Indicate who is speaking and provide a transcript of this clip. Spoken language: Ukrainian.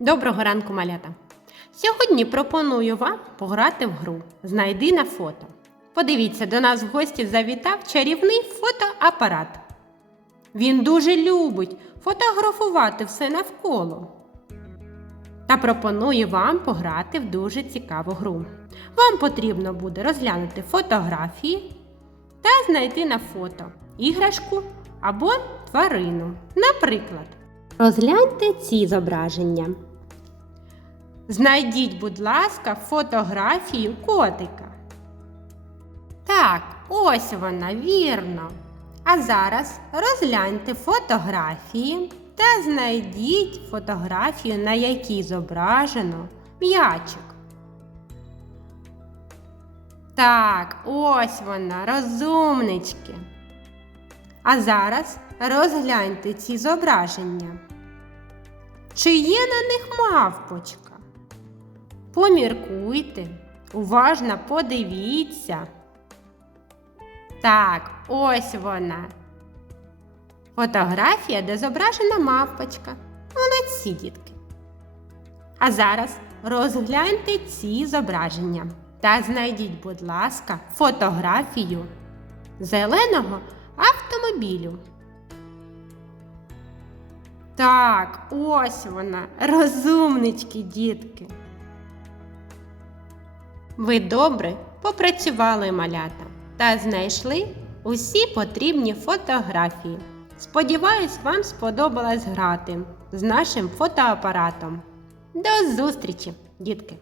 Speaker 1: Доброго ранку, малята! Сьогодні пропоную вам пограти в гру Знайди на фото. Подивіться, до нас в гості завітав чарівний фотоапарат. Він дуже любить фотографувати все навколо. Та пропоную вам пограти в дуже цікаву гру. Вам потрібно буде розглянути фотографії та знайти на фото іграшку або тварину. Наприклад, розгляньте ці зображення. Знайдіть, будь ласка, фотографію котика. Так, ось вона, вірно. А зараз розгляньте фотографії та знайдіть фотографію, на якій зображено м'ячик. Так, ось вона, розумнички. А зараз розгляньте ці зображення. Чи є на них мавпочка? Поміркуйте, уважно подивіться. Так, ось вона. Фотографія, де зображена мавпочка. Молодці, дітки. А зараз розгляньте ці зображення та знайдіть, будь ласка, фотографію зеленого автомобілю. Так, ось вона, розумнички, дітки. Ви добре попрацювали малята та знайшли усі потрібні фотографії. Сподіваюсь, вам сподобалось грати з нашим фотоапаратом. До зустрічі, дітки!